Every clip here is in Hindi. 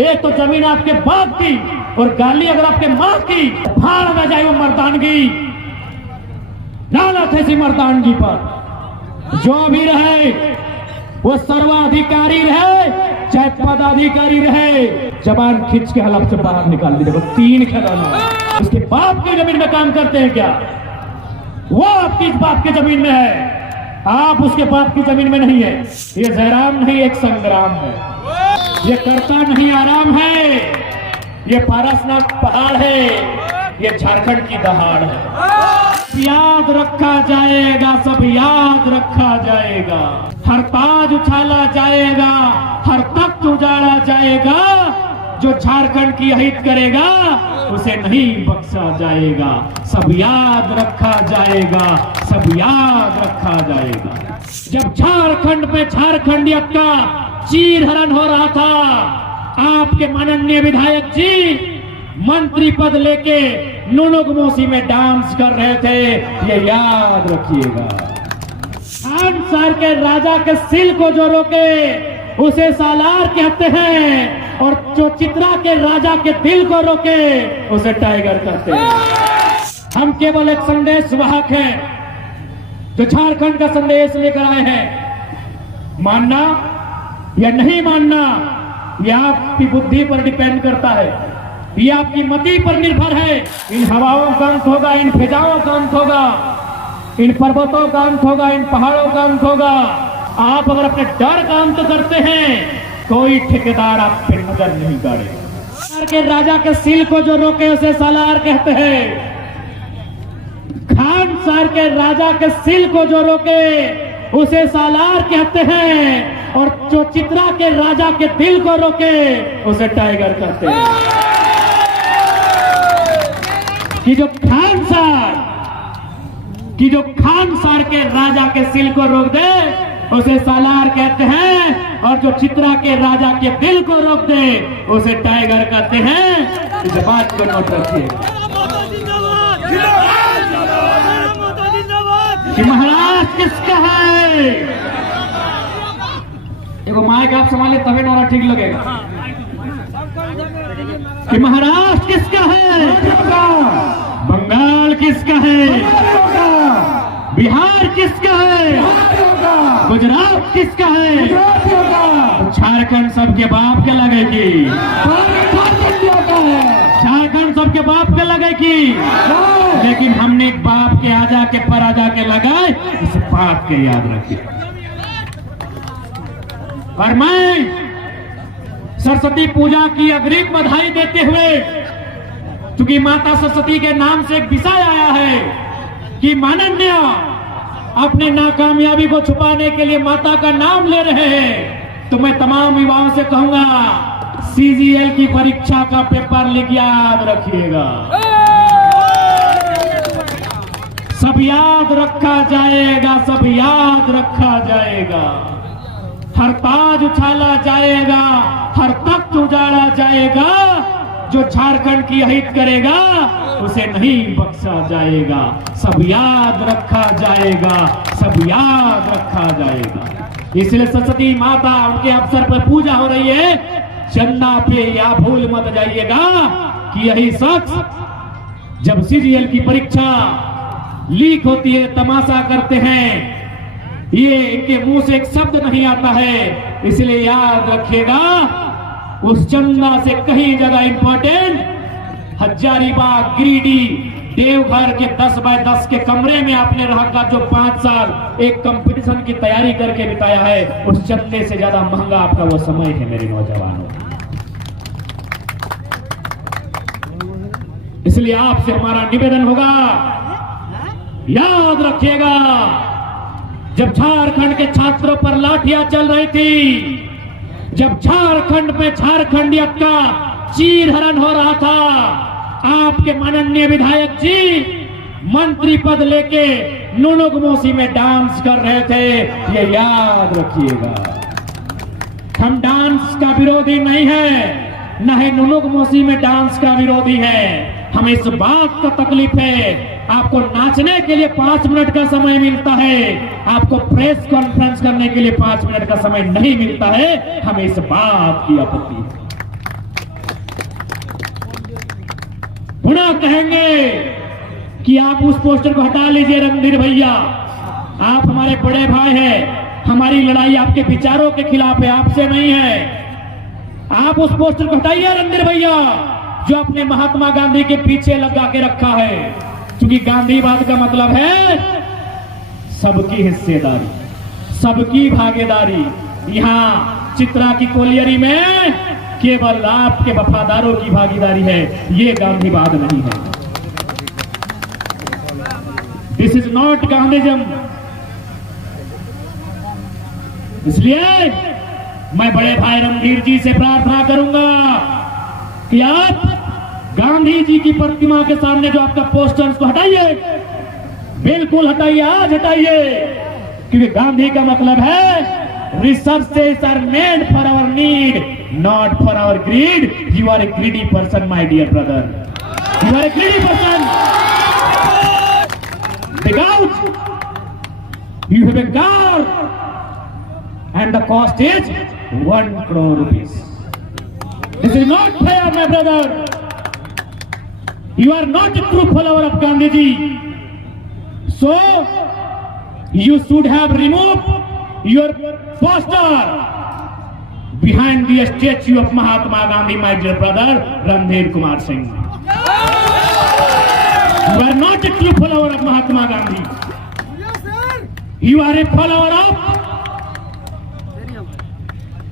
एक तो जमीन आपके बाप की और गाली अगर आपके माँ की, फाड़ में जाए वो मर्दानगी, लानत है इसी मर्दानगी पर। जो भी रहे वो सर्वाधिकारी रहे चाहे पदाधिकारी रहे, जबान खींच के हलफ से बाहर निकाल दी। देखो 3 खिलौना उसके बाप की जमीन में काम करते हैं क्या? वो आपकी बाप की जमीन में है, आप उसके बाप की जमीन में नहीं है। ये जयराम नहीं, एक संग्राम है। ये करता नहीं आराम है, ये पारसनाथ पहाड़ है, ये झारखंड की दहाड़ है। याद रखा जाएगा, सब याद रखा जाएगा। हर ताज उछाला जाएगा, हर तख्त उजाड़ा जाएगा। जो झारखंड की अहित करेगा उसे नहीं बख्शा जाएगा। सब याद रखा जाएगा, सब याद रखा जाएगा। जब झारखंड पे झारखंडियत का चीरहरण हो रहा था, आपके माननीय विधायक जी मंत्री पद लेके नुनुगमोसी में डांस कर रहे थे, ये याद रखिएगा। खान सार के राजा के सिल को जो रोके उसे सालार कहते हैं, और जो चित्रा के राजा के दिल को रोके उसे टाइगर कहते हैं। हम केवल एक संदेश वाहक हैं जो झारखंड का संदेश लेकर आए हैं। मानना या नहीं मानना यह आपकी बुद्धि पर डिपेंड करता है, ये आपकी मति पर निर्भर है। इन हवाओं का अंत होगा, इन फिजाओं का अंत होगा, इन पर्वतों का अंत होगा, इन पहाड़ों का अंत होगा। आप अगर अपने डर का अंत करते हैं, कोई ठेकेदार आप पे नजर नहीं गाड़ेगा। के राजा के सिल को जो रोके उसे सालार कहते हैं। खान सार के राजा के सिल को जो रोके उसे सालार कहते हैं, और जो चित्रा के राजा के दिल को रोके उसे टाइगर कहते हैं। कि जो खान सार के राजा के सिल को रोक दे उसे सालार कहते हैं, और जो चित्रा के राजा के दिल को रोक दे उसे टाइगर कहते हैं। इस बात को नोट रखिए कि महाराज किसका है। एगो माइक आप संभाले तभी नारा ठीक लगेगा। कि महाराष्ट्र किसका है, बंगाल किसका है, बिहार किसका है, गुजरात किसका है, झारखंड सबके बाप के लगेगी, झारखंड सबके बाप के लगेगी। लेकिन हमने एक बाप के आजा के पर आजा के लगाए, इस बात के याद रखिए। और मैं सरस्वती पूजा की अग्रिम बधाई देते हुए, क्योंकि माता सरस्वती के नाम से एक विषय आया है कि माननीय अपने नाकामयाबी को छुपाने के लिए माता का नाम ले रहे हैं, तो मैं तमाम युवाओं से कहूंगा CGL की परीक्षा का पेपर लिख याद रखिएगा। सब याद रखा जाएगा, सब याद रखा जाएगा। हर ताज उछाला जाएगा, हर तख्त उजाड़ा जाएगा। जो झारखंड की अहित करेगा उसे नहीं बख्शा जाएगा। सब याद रखा जाएगा, सब याद रखा जाएगा। इसलिए सरस्वती माता उनके अवसर पर पूजा हो रही है, चंदा पे या भूल मत जाइएगा कि यही शख्स जब CGL की परीक्षा लीक होती है, तमाशा करते हैं, ये इनके मुंह से एक शब्द नहीं आता है। इसलिए याद रखिएगा, उस चंदा से कहीं जगह इंपॉर्टेंट हजारीबाग, गिरिडीह, देवघर के 10 बाय 10 के कमरे में आपने रहा जो 5 साल एक कंपटीशन की तैयारी करके बिताया है, उस चंदे से ज्यादा महंगा आपका वो समय है मेरे नौजवानों। इसलिए आपसे हमारा निवेदन होगा, याद रखिएगा, जब झारखंड के छात्रों पर लाठियां चल रही थी, जब झारखंड में झारखंडियत का चीरहरण हो रहा था, आपके माननीय विधायक जी मंत्री पद लेके नुनुगमोसी में डांस कर रहे थे, ये याद रखिएगा। हम डांस का विरोधी नहीं है, न ही नुनुगमोसी में डांस का विरोधी है। हमें इस बात का तकलीफ है, आपको नाचने के लिए 5 मिनट का समय मिलता है, आपको प्रेस कॉन्फ्रेंस करने के लिए 5 मिनट का समय नहीं मिलता है। हमें इस बात की आपत्ति है। पुनः कहेंगे कि आप उस पोस्टर को हटा लीजिए रणधीर भैया, आप हमारे बड़े भाई हैं, हमारी लड़ाई आपके विचारों के खिलाफ है, आपसे नहीं है। आप उस पोस्टर को हटाइए रणधीर भैया, जो अपने महात्मा गांधी के पीछे लगा के रखा है, क्योंकि गांधीवाद का मतलब है सबकी हिस्सेदारी, सबकी भागीदारी। यहाँ चित्रा की कोलियरी में केवल आपके वफादारों की भागीदारी है, ये गांधीवाद नहीं है। This is not Gandhism. इसलिए मैं बड़े भाई रणधीर जी से प्रार्थना करूंगा कि आप गांधी जी की प्रतिमा के सामने जो आपका पोस्टर उसको हटाइए, बिल्कुल हटाइए, आज हटाइए, क्योंकि गांधी का मतलब है resources are made for our need, not for our greed. You are a greedy person, my dear brother. You are a greedy person. Because you have a car and the cost is 1 crore rupees. This is not fair, my brother. You are not a true follower of Gandhiji. So you should have removed your poster behind the statue of Mahatma Gandhi, my dear brother Randhir Kumar Singh. You are not a true follower of Mahatma Gandhi. Yes, sir. You are a follower of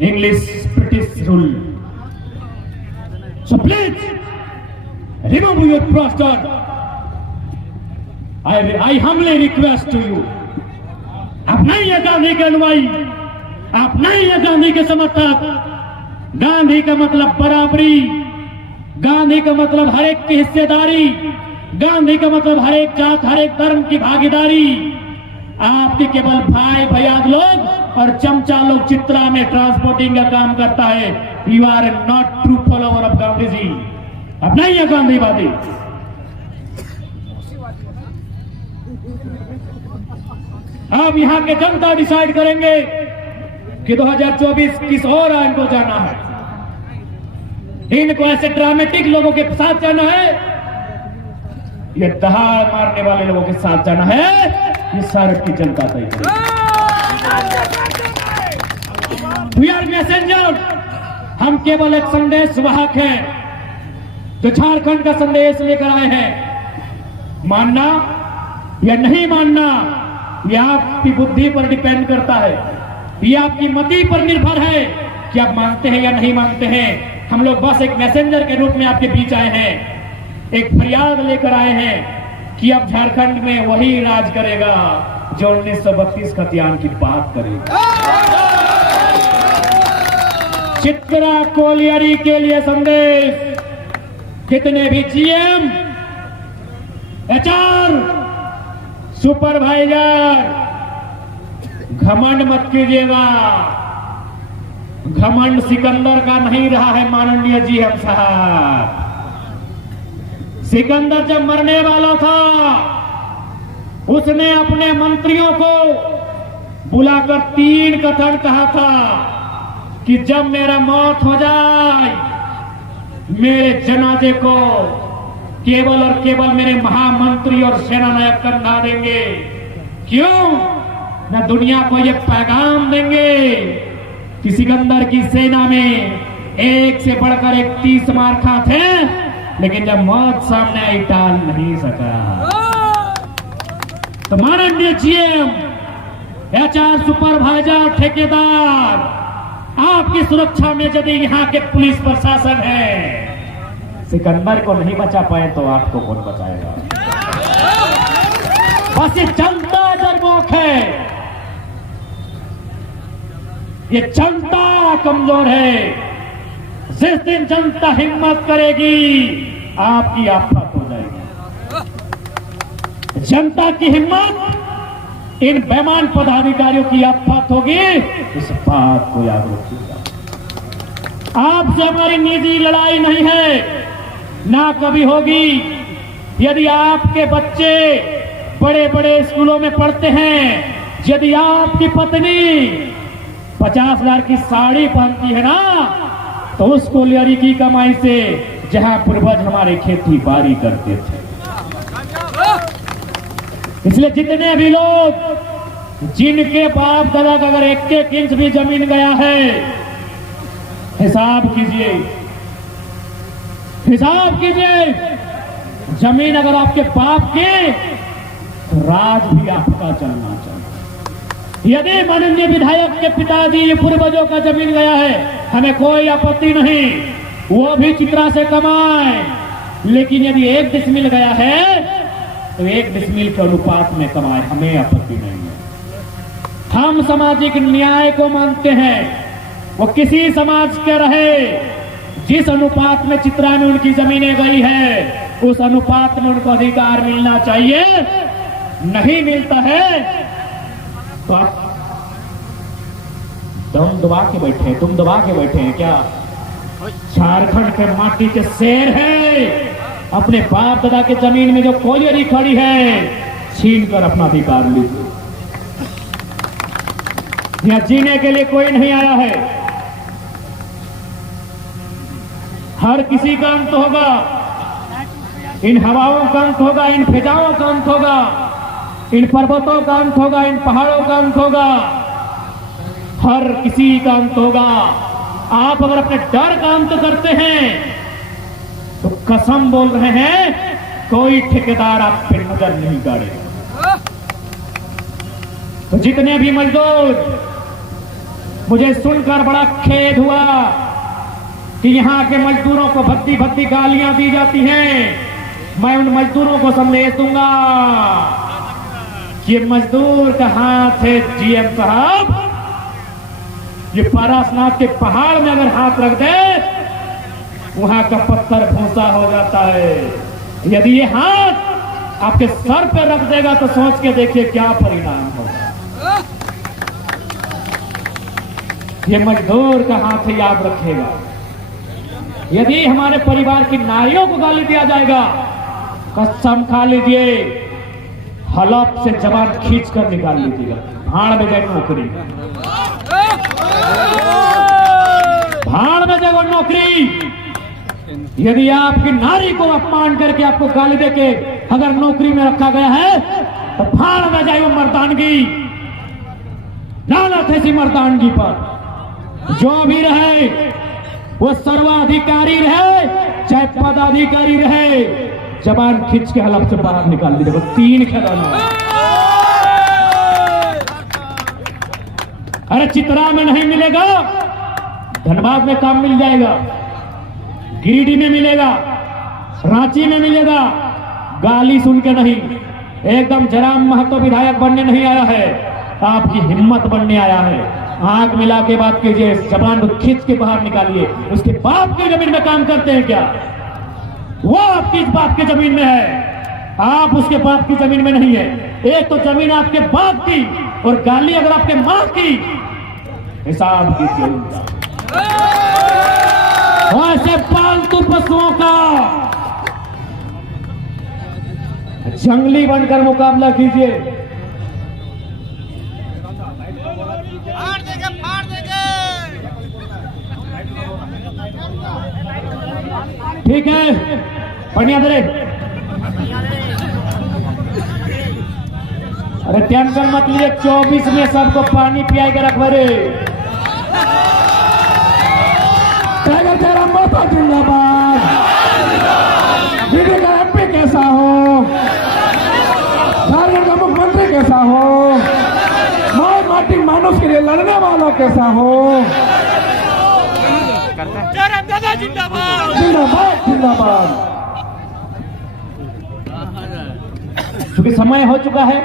English British rule. So please remove your poster. I humbly request to you. आप नहीं है गांधी के अनुयायी, आप नहीं है गांधी के समर्थक। गांधी का मतलब बराबरी, गांधी का मतलब हर एक की हिस्सेदारी, गांधी का मतलब हर एक जात, हर एक धर्म की भागीदारी। आपके केवल भाई भैया लोग और चमचा लोग चित्रा में ट्रांसपोर्टिंग का काम करता है। You are not true follower of Gandhi ji, आप नहीं है गांधीवादी। अब यहाँ के जनता डिसाइड करेंगे कि 2024 किस और आयन को जाना है। इनको ऐसे ड्रामेटिक लोगों के साथ जाना है, ये दहाड़ मारने वाले लोगों के साथ जाना है, ये सारठ की जनता तय करेगी। वी आर मैसेंजर, हम केवल एक संदेश वाहक हैं जो झारखंड का संदेश लेकर आए हैं। मानना या नहीं मानना ये आपकी बुद्धि पर डिपेंड करता है, ये आपकी मति पर निर्भर है कि आप मानते हैं या नहीं मानते हैं। हम लोग बस एक मैसेंजर के रूप में आपके बीच आए हैं, एक फरियाद लेकर आए हैं कि अब झारखंड में वही राज करेगा जो 1932 खतियान की बात करेगा। चित्रा कोलियरी के लिए संदेश, कितने भी जीएम, एचआर, सुपरवाइजर, घमंड मत कीजिएगा। घमंड सिकंदर का नहीं रहा है माननीय जीएम साहब। सिकंदर जब मरने वाला था, उसने अपने मंत्रियों को बुलाकर 3 कथन कहा था कि जब मेरा मौत हो जाए, मेरे जनाजे को केवल और केवल मेरे महामंत्री और सेना नायक कंधा देंगे। क्यों? न दुनिया को ये पैगाम देंगे कि सिकंदर की सेना में एक से बढ़कर एक 30 मार्का थे, लेकिन जब मौत सामने आई टाल नहीं सका। तो माननीय जीएम, एचआर, सुपरवाइजर, ठेकेदार, आपकी सुरक्षा में यदि यहाँ के पुलिस प्रशासन है, सिकंदर को नहीं बचा पाए तो आपको कौन बचाएगा? बस ये जनता डरपोक है, ये जनता कमजोर है। जिस दिन जनता हिम्मत करेगी, आपकी आफत हो जाएगी। जनता की हिम्मत इन बेईमान पदाधिकारियों की आफत होगी, इस बात को याद रखिएगा। आपसे हमारी निजी लड़ाई नहीं है, ना कभी होगी। यदि आपके बच्चे बड़े बड़े स्कूलों में पढ़ते हैं, यदि आपकी पत्नी 50,000 की साड़ी पहनती है ना, तो उस कोलियरी की कमाई से जहां पूर्वज हमारे खेती बाड़ी करते थे। इसलिए जितने भी लोग जिनके बाप दादा का अगर 1-1 इंच भी जमीन गया है, हिसाब कीजिए, हिसाब कीजिए। जमीन अगर आपके बाप की, तो राज भी आपका चलना चाहिए। यदि माननीय विधायक के पिताजी पूर्वजों का जमीन गया है, हमें कोई आपत्ति नहीं, वो भी चित्रा से कमाए, लेकिन यदि 1 डिसमिल गया है तो 1 डिसमिल के अनुपात में कमाए, हमें आपत्ति नहीं है। हम सामाजिक न्याय को मानते हैं, वो किसी समाज के रहे, जिस अनुपात में चित्रा में उनकी जमीनें गई है उस अनुपात में उनको अधिकार मिलना चाहिए। नहीं मिलता है तो आप दम दबा के बैठे हैं, तुम दबा के बैठे हैं क्या? झारखंड के माटी के शेर है, अपने बाप दादा के जमीन में जो कोयरी खड़ी है छीन कर अपना अधिकार लीजिए। यहां जीने के लिए कोई नहीं आया है, हर किसी का अंत होगा, इन हवाओं का अंत होगा, इन फिजाओं का अंत होगा, इन पर्वतों का अंत होगा, इन पहाड़ों का अंत होगा, हर किसी का अंत होगा। आप अगर अपने डर का अंत करते हैं तो कसम बोल रहे हैं कोई ठेकेदार आप पे नजर नहीं गाड़ेगा। तो जितने भी मजदूर, मुझे सुनकर बड़ा खेद हुआ कि यहां के मजदूरों को भद्दी भद्दी गालियां दी जाती हैं। मैं उन मजदूरों को संदेश दूंगा कि मजदूर का हाथ है जीएम साहब, ये पारसनाथ के पहाड़ में अगर हाथ रख दे वहां का पत्थर भूसा हो जाता है। यदि ये हाथ आपके सर पे रख देगा तो सोच के देखिए क्या परिणाम होगा। ये मजदूर का हाथ है, याद रखेगा। यदि हमारे परिवार की नारियों को गाली दिया जाएगा, कसम खा लीजिए हलफ से जबान खींच कर निकाल लीजिएगा। भाड़ में जाए नौकरी, भाड़ में जाए नौकरी। यदि आपकी नारी को अपमान करके आपको गाली देके अगर नौकरी में रखा गया है तो भाड़ में जाए वो मर्दानगी। लानत है ऐसी मर्दानगी पर। जो भी रहे वो सर्वाधिकारी रहे चाहे पदाधिकारी रहे, जबान खींच के हलफ से बाहर निकाल दीजिए। 3 खिलौना। अरे चित्रा में नहीं मिलेगा, धनबाद में काम मिल जाएगा, गिरिडीह में मिलेगा, रांची में मिलेगा। गाली सुन के नहीं, एकदम जयराम महतो विधायक बनने नहीं आया है, आपकी हिम्मत बनने आया है। आंख मिला के बात कीजिए, जबान को खींच के बाहर निकालिए। उसके बाप की जमीन में काम करते हैं क्या? वो आपकी इस बाप की जमीन में है, आप उसके बाप की जमीन में नहीं है। एक तो जमीन आपके बाप की और गाली अगर आपके मां की, हिसाब कीजिए। ऐसे पालतू पशुओं का जंगली बनकर मुकाबला कीजिए। ठीक है, बढ़िया दे। अरे टेंशन मत लीजिए, 24 में सबको पानी पिया के रखवा रे। टाइगर तेरा माता जिंदाबाद। दीदी का एमपी कैसा हो, झारखंड का मुख्यमंत्री कैसा हो, माँ माटी मानुष के लिए लड़ने वाला कैसा हो। जिंदाबाद जिंदाबाद जिंदाबाद। क्योंकि समय हो चुका है,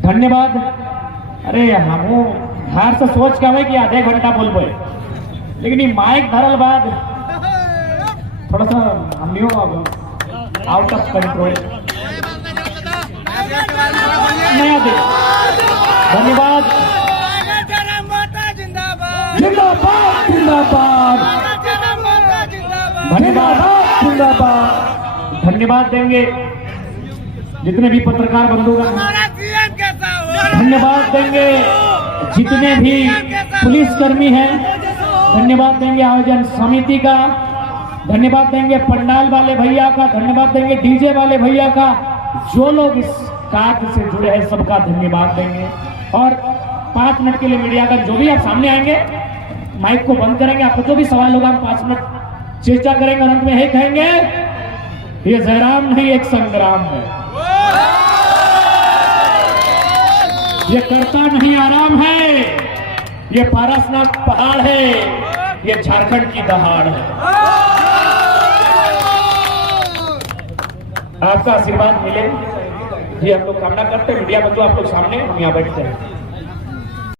धन्यवाद। अरे हम घर से सोच के कि आधे घंटा बोलबे, लेकिन ये माइक धरल बाद थोड़ा सा हम आउट ऑफ कंट्रोल नया दे। धन्यवाद जिंदाबाद जिंदाबाद धन्यवाद जिंदाबाद। धन्यवाद देंगे जितने भी पत्रकार बंधुगण, धन्यवाद देंगे जितने भी पुलिसकर्मी हैं, धन्यवाद देंगे आयोजन समिति का, धन्यवाद देंगे पंडाल वाले भैया का, धन्यवाद देंगे डीजे वाले भैया का, जो लोग इस कार्य से जुड़े हैं सबका धन्यवाद देंगे। और 5 मिनट के लिए मीडिया का जो भी आप सामने आएंगे माइक को बंद करेंगे, आपको जो भी सवाल होगा हम 5 मिनट चर्चा करेंगे और अंत में यही कहेंगे ये जयराम नहीं एक संग्राम है, ये करता नहीं आराम है, ये पारसनाथ पहाड़ है, ये झारखंड की दहाड़ है। आपका आशीर्वाद मिले ये हम लोग कामना करते हैं। मीडिया बंधु आप लोग सामने, हम यहाँ बैठते हैं।